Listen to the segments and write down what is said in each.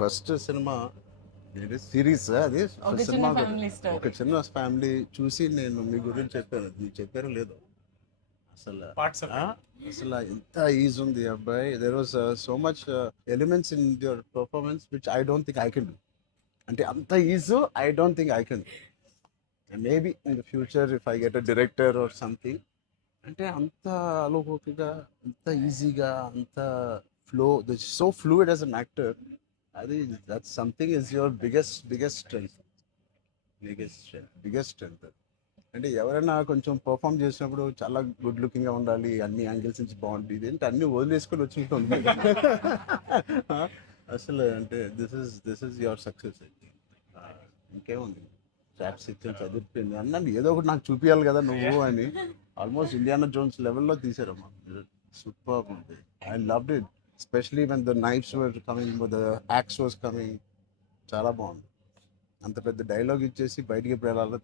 First cinema series అది cinema ఒక చిన్న ఫ్యామిలీ చూసి నేను మీ గురించి చెప్పాను, మీకు చెప్పారో లేదో అసలు అసలు ఎంత ఈజీ ఉంది అబ్బాయి. There was so much elements in your performance which I don't think I can do. అంటే అంత easy I don't think I can. Maybe in the future if I get a director or something, అంటే అంత అలోకిగా అంత ఈజీగా అంత flow, so fluid as an actor. అది that something is your biggest strength. అంటే ఎవరైనా కొంచెం పర్ఫామ్ చేసినప్పుడు చాలా గుడ్ లుకింగ్గా ఉండాలి, అన్ని యాంగిల్స్ నుంచి బాగుంటుంది, ఇదేంటి అన్ని వదిలేసుకొని వచ్చినట్టుంది. అసలు అంటే దిస్ ఇస్ యువర్ సక్సెస్. ఇంకేముంది, ట్రాప్స్ ఇచ్చాను, చదివిపోయింది అన్నాను, ఏదో ఒకటి నాకు చూపించాలి కదా నువ్వు అని. ఆల్మోస్ట్ ఇండియానా జోన్స్ లెవెల్లో తీసారమ్మా. సూపర్ ఉంది. I loved it, especially when the knifes were coming, the axe was coming. చాలా బాగుంది. అంత పెద్ద డైలాగ్ ఇచ్చేసి బయటికి ఎప్పుడు వెళ్ళాలి.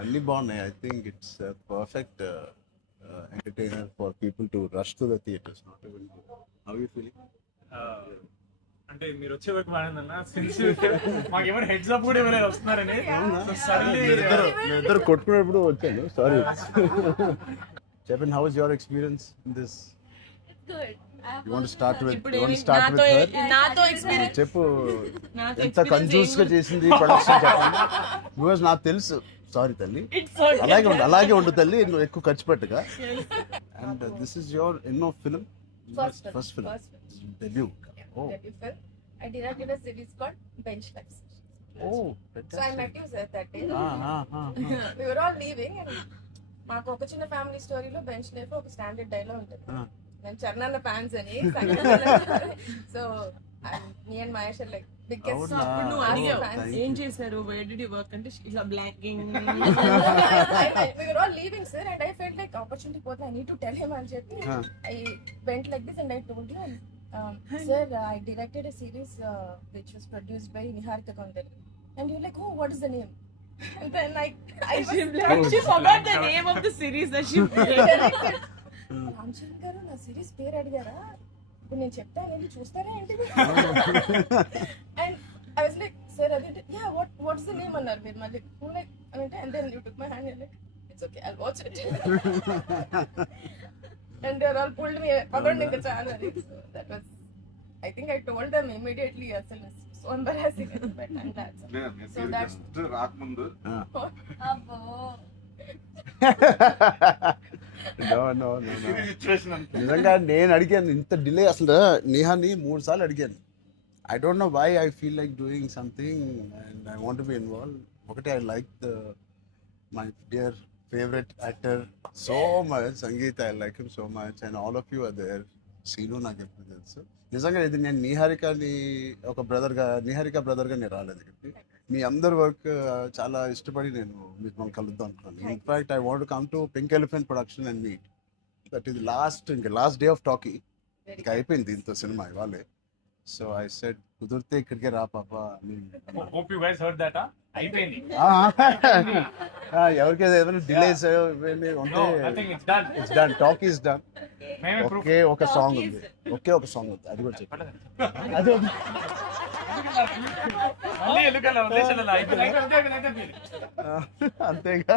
అన్నీ బాగున్నాయి. I think it's perfect entertainer for people to rush to the theatres. Not even how you feeling? అంటే మీరు వచ్చే వరకు బాగుందన్న, మాకేమైనా హెడ్స్ అప్ కూడా ఎవరైనా వస్తున్నారని ఇద్దరు కొట్టుకునేప్పుడు వచ్చాను. సారీ. చెప్పండి, how is your experience in this? You want to start with her? నాతో ఎక్స్పీరియన్స్ చెప్పు, ఎంత కన్ఫ్యూజ్ గా చేసింది ప్రొడక్షన్ చెప్పండి. బికాజ్ నాకు తెలుసు. సారీ తల్లి, అలాగే ఉండు తల్లి, నువ్వు ఎక్కువ ఖర్చు పెట్టగా. అండ్ దిస్ ఇస్ యువర్ ఎన్నో film? First film, debut. Oh, debut film. I directed a series called Bench Life. oh, So I met you sir that day. ah. We were all leaving and మాకు ఒక చిన్న family స్టోరీలో bench life ఒక standard dialogue ఉంటుంది. నేను Charan fans అని, so me and Mahesh like biggest. అప్పుడు నువ్వు అడిగావు ఏం చేశారు, వేర్ డిడ్ యు వర్క్ అంటే ఇలా blocking. We were all leaving sir and I felt like opportunity పోతే I need to tell him అని చెప్పి I went like this and I told you, sir, I directed a series which was produced by Niharika Kondal. And you're like, oh, what is the name? And then she forgot the name of the series that she directed. Ramachandra గారు నా series పేరు అడిగారా, ఇప్పుడు నేను చెప్తాను వెళ్ళి చూస్తారా ఏంటిది? And I was like, sir అది యా వాట్స్ ద నేమ్ అన్నారు మీరు మళ్ళీ లైక్ అంటే. And then you took my hand like it's okay I'll watch it. And they all pulled me around in the channel. So that was, I think I told them immediately, asalu so embarrassing, but and that's so that's raak mundu abbo no నిజంగా నేను అడిగాను ఇంత delay. అసలు నేహాని 3 సార్లు అడిగాను. I don't know why I feel like doing something and I want to be involve. ఒకటి, I like my dear favorite actor so much, Sangeet, I like him so much, and all of you are there. Seenu నాకు ఎప్పుడు తెలుసు. నిజంగా ఇది నేను నిహారికని ఒక బ్రదర్గా, నిహారిక బ్రదర్గా నేను రాలేదు ఇక్కడికి. మీ అందరి వర్క్ చాలా ఇష్టపడి నేను మీకు కలుద్దాం అనుకున్నాను. In fact I want come to Pink Elephant Production and meet. That is last day of talkie. ఇక అయిపోయింది దీంతో సినిమా ఇవాళే. సో ఐ సెడ్ కుదిరితే ఇక్కడికే రా పాప అని. Hope you guys heard that. అయిపోయింది. ఎవరికైనా ఏదైనా డిలేస్ ఉంటే it's done, talk is done. ఒకే ఒక సాంగ్ ఉంది, అది కూడా చెప్పండి. అది అంతేగా.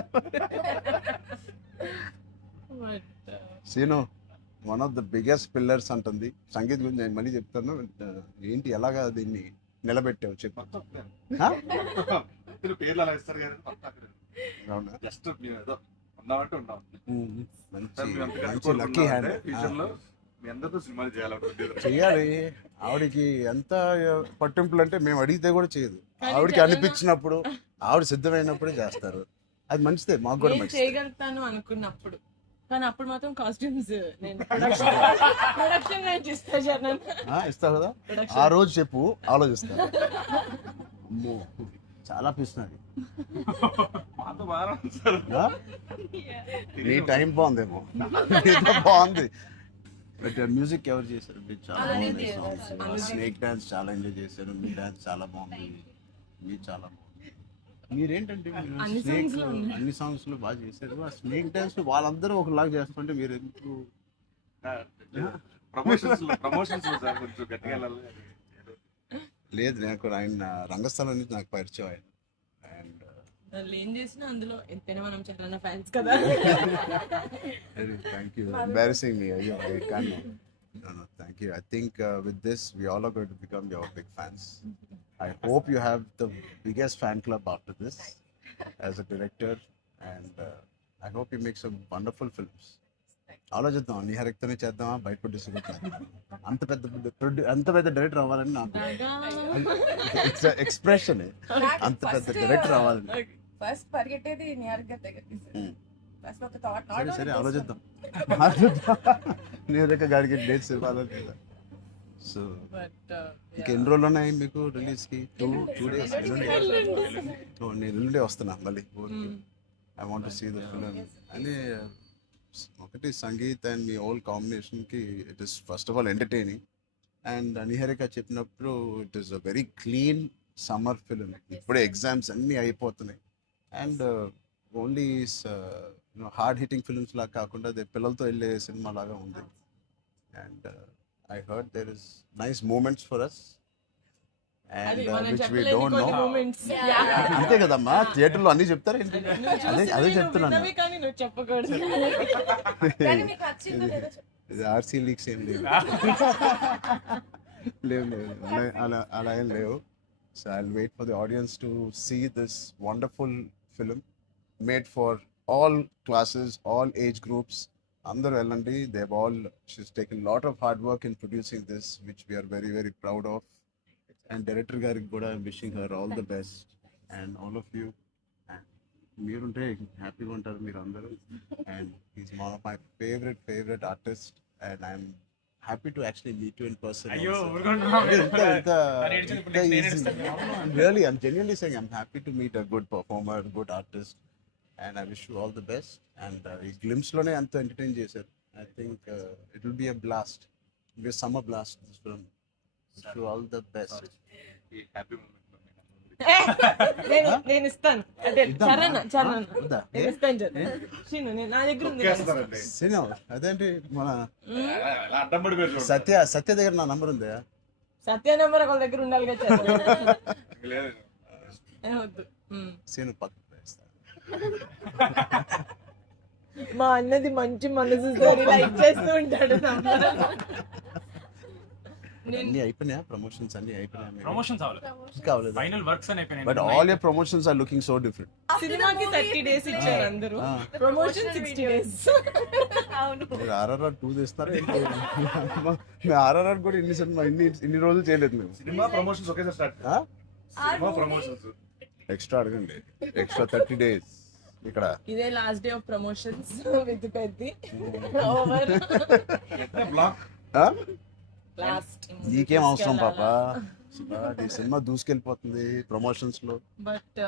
Seenu one of the biggest pillars అంటుంది. సంగీత్ గురించి నేను మళ్ళీ చెప్తాను. ఏంటి ఎలాగా దీన్ని నిలబెట్టావు చెప్పు. పేర్లు అలా ఇస్తారు కదా, జస్ట్ ఉన్నామంటే ఉన్నాం. మంచి లక్కీ హ్యాండ్. మీ అందరితో సినిమాలు చెయ్యాలి. ఆవిడకి ఎంత పట్టింపులు అంటే మేము అడిగితే కూడా చేయదు. ఆవిడకి అనిపించినప్పుడు, ఆవిడ సిద్ధమైనప్పుడే చేస్తారు. అది మంచిదే, మాకు కూడా మంచిది. చేయగలుగుతాను అనుకున్నప్పుడు, కానీ అప్పుడు మాత్రం కాస్ట్యూమ్స్ నేను ప్రొడక్షన్ ఇస్తావు కదా, ఆ రోజు చెప్పు, ఆలోచిస్తాను. అమ్మో చాలా పిస్తున్నది. నీ టైం బాగుందేమో, బాగుంది. బట్ మ్యూజిక్ ఎవరు చేశారు? చాలా బాగుంది సాంగ్స్. స్నేక్ డాన్స్ చాలా ఎంజాయ్ చేశారు. మీ డాన్స్ చాలా బాగుంది. మీరు చాలా బాగుంది. మీరేంటంటే స్నేక్ అన్ని సాంగ్స్ లో బాగా చేశారు. ఆ స్నేక్ డాన్స్ వాళ్ళందరూ ఒకలాగా చేస్తుంటే మీరు ఎందుకు ప్రమోషన్స్ సార్ కొంచెం గట్టిగా వెళ్ళాలి. లేదు నాకు ఆయన రంగస్థలం నుంచి నాకు పరిచయం ఆయన. అండ్ వాళ్ళు ఏం చేసినా అందులో ఎంతైనా మనం చాలా ఫ్యాన్స్ కదా. Thank you, embarrassing me. అయ్యో I can't. No, thank you. I think with this, we all are going to become your big fans. I hope you have the biggest fan club after this as a director, and I hope you make some wonderful films. ఆలోచిద్దాం, నిహారిక్తోనే చేద్దామా, బయట producer అంత పెద్ద director అవ్వాలని నాకు expression. అంత పెద్ద director అవ్వాలని ఫస్ట్ పరిగెట్టేది నిహారిక దగ్గరికి. ఫస్ట్ ఒక థాట్ సరే సరే ఆలోచిద్దాం. నిహారిక గారికి డేట్స్ ఇవ్వాలని లేదా? సో బట్ ఇంకెన్ని రోజులు ఉన్నాయి మీకు రిలీజ్కి? 2 days. నేను ఎల్లుండే వస్తున్నా మళ్ళీ ఊరికి. I want to see the film. అని ఒకటి సంగీత్ అండ్ మీ ఓల్ కాంబినేషన్కి it is first of all entertaining. And Niharika చెప్పినప్పుడు it is a very clean summer film. ఇప్పుడే ఎగ్జామ్స్ అన్నీ అయిపోతున్నాయి. And only hard hitting films లాగా కాకుండా అదే పిల్లలతో వెళ్ళే సినిమా లాగా ఉంది. And I heard there is nice moments for us, and అది మనం which we చెప్పలేని don't కొన్ని know. మూమెంట్స్. అంతే కదమ్మా, థియేటర్లో అన్ని చెప్తారు ఏంటి? అదే చెప్తున్నాను. కానీ నువ్వు చెప్పకూడదు. కానీ మీకు నచ్చిందో లేదో చెప్పు. ఇది ఆర్సీ లీక్స్ ఏం లేవు. లేవు అలా ఏం లేవు. So I wait for the audience to see this wonderful film made for all classes, all age groups. అందరూ వెళ్ళండి. they've all, she's taken lot of hard work in producing this, which we are very very proud of. And director గారికి కూడా I'm wishing her all the best, and all of you. And మీరుంటే హ్యాపీగా ఉంటారు మీరు అందరూ. And he's one of my favorite artists, and I'm happy to actually meet you in person. అయ్యో also. ఊరుకుంటున్నావు. Really, I'm genuinely saying I'm happy to meet a good performer, good artist, and I wish you all the best. And ఈ glimpse లోనే అంత entertain చేశారు. I think it will be a blast. It will be a summer blast, this film. Wish you all the best. ఈ happy moment నేను ఇస్తాను. అంటే ఇద్దామా? చరణ్ వద్దా? నేను ఇస్తాను చరణ్. నా దగ్గర ఉంది. చేస్తారండి. సినిమా అదేంటి మన అడ్డం పడిపోయారు చూడండి. సత్య దగ్గర నా నంబర్ ఉందా? సత్య నెంబర్ ఒకళ్ళ దగ్గర ఉండాలి కదా చరణ్. లేదు. వద్దు. సీను పక్కన వేస్తా. మా అన్నది మంచి మనసు లైక్ చేస్తూ ఉంటాడు. అన్ని అయిపోయినాయా? ప్రమోషన్స్ అన్ని అయిపోయినాయా? ప్రమోషన్స్ అవ్వాలి, ఇంకా అవ్వలేదా? ఫైనల్ వర్క్స్ అని అయిపోయినాయి. But all your promotions are looking so different. సినిమాకి 30 days ఇచ్చారు అందరూ. Promotion 60 days. అవును. మీరు RRR 2 తీస్తున్నారు ఏంటి? మేము RRR కూడా ఇన్ని రోజులు చేయలేదు మేము. సినిమా ప్రమోషన్స్ ఒకేసారి స్టార్ట్. ఆ? సినిమా ప్రమోషన్స్ ఎక్స్ట్రా అడగండి. ఎక్స్ట్రా 30 days ఇక్కడ. ఇదే last day of promotions with Peddi. Over. Block. ఆ? లాస్ట్. నీకేం అవసరం పాపా? ఈ సినిమా దూసుకెళ్ళిపోతుంది ప్రమోషన్స్ లో. బట్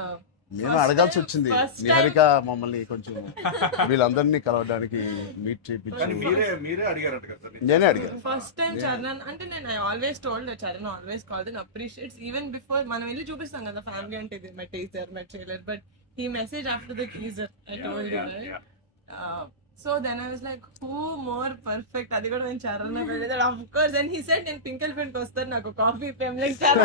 మేము అడగాల్సి వచ్చింది. నిహారిక మమ్మల్ని కొంచెం వీళ్ళందరినీ కలవడానికి మీట్ కానీ చేయించి మీరే అడిగారంట కదా సార్. నేనే అడిగాను. ఫస్ట్ టైం చరణ్ అంటే నేను I always told Charan always called and appreciates even before మనం వెళ్ళి చూపిస్తాం కదా ఫ్యామిలీ అంటే ఇది my teaser my trailer but he message after the teaser I told you right. So then I was like who more perfect. అది కూడా నేను చరణ్ వెళ్ళేది of course. Then he said నేను పింక్ ఎలిఫెంట్ కి వస్తాను, నాకు coffee fame like Charan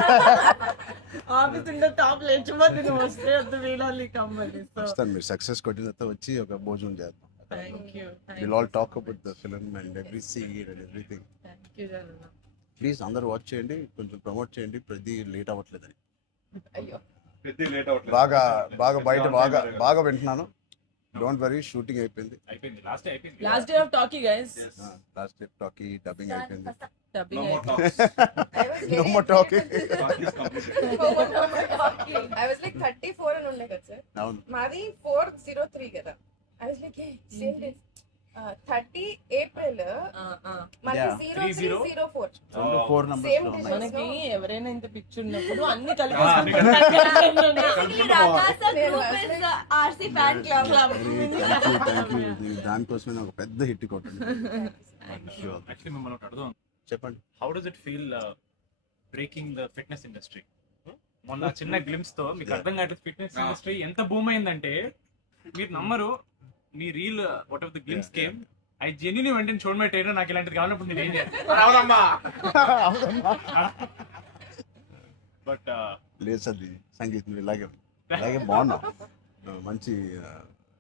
office ఉండే top లేచిపోతే నువ్వు వస్తే వద్దు వీళ్ళని కమ్మని. సో వస్తాను, మీరు సక్సెస్ కొట్టిన తర్వాత వచ్చి ఒక భోజనం చేద్దాం. Thank you. We'll all talk about the film and every scene and everything. Thank you Charan. Please అందరూ వాచ్ చేయండి, కొంచెం ప్రమోట్ చేయండి. ప్రతి లేట్ అవ్వట్లేదని అయ్యో. పెద్ద లేట్ అవ్వట్లేదు. బాగా బయట బాగా వింటున్నాను. డోంట్ వరీ, షూటింగ్ అయిపోయింది. లాస్ట్ అయిపోయింది. Last day of talkie guys. Last step talkie dubbing అయిపోయింది. Dubbing No more talks. I was No very more talking. Talk is completed. I was like 34 అని ఉండే కదా సార్. అవును. మాది 403 కదా. I was like same days. 30 April మనకి Yeah. 0304 4 numbers Same లో day. ఉన్నాయి. మనకి ఎవరైనా ఇంత పిచ్చి ఉన్నప్పుడు అన్ని కలిపి RC fan club. Thank you. దానికోసమే నాకు పెద్ద హిట్ కొట్టండి. యాక్చువల్లీ మిమ్మల్ని ఒకటి అడుగుదాం. చెప్పండి. How does it feel breaking the fitness industry? మొన్న చిన్న గ్లిమ్స్ తో మీకు అర్థం కావట్లేదు ఫిట్నెస్ ఇండస్ట్రీ ఎంత బూమ్ అయిందంటే మీరు నమ్మరు. మీ reel what of the glimpse came I genuinely వెంటనే చూడమే ట్రైలర్ నాకు ఇలాంటిది కావాలన్నప్పుడు నేను ఏం చేయాలి బట్ లేదు సార్ సంగీత్ నువ్వు ఇలాగే బాగున్నావు మంచి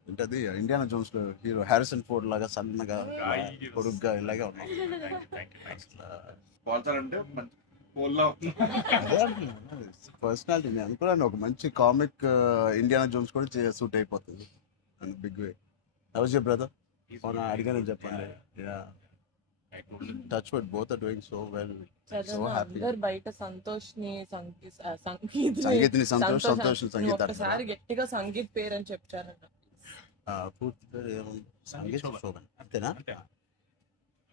ఏంటది ఇండియానా జోన్స్ లో హీరో హ్యారిసన్ ఫోర్డ్ లాగా సన్నగా పొడుగ్గా ఇలాగే ఉన్నావు. స్పాన్సర్ అంటే మంచి పోల్లో అదే పర్సనాలిటీ నేను అనుకున్నాను ఒక మంచి కామిక్ ఇండియానా జోన్స్ కూడా సూట్ అయిపోతుంది big way. How's your brother? అడిగానని చెప్పండి. Touch wood both are doing so well. So happy. అందరు బయట సంతోష్ని సంగీత్ సంగీత్ని సంతోష్ సంగీత్ ఒకసారి గట్టిగా సంగీత్ పేరు అని చెప్పారంట. పూర్తి పేరు ఏముంది? సంగీత్ శోభన్ అంతేనా?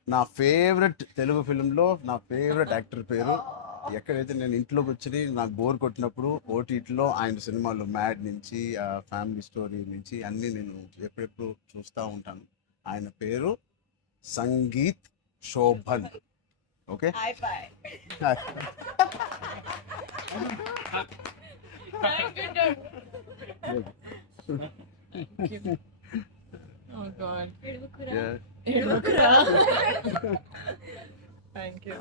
నా ఫేవరెట్ తెలుగు ఫిలింలో నా ఫేవరెట్ యాక్టర్ పేరు ఎక్కడైతే నేను ఇంట్లోకి వచ్చి నాకు బోర్ కొట్టినప్పుడు ఓటీటీలో ఆయన సినిమాలు మ్యాడ్ నుంచి ఫ్యామిలీ స్టోరీ నుంచి అన్నీ నేను ఎప్పుడెప్పుడు చూస్తూ ఉంటాను. ఆయన పేరు Sangeet Shobhan. Okay Thank you. Oh God. Yeah. Thank you.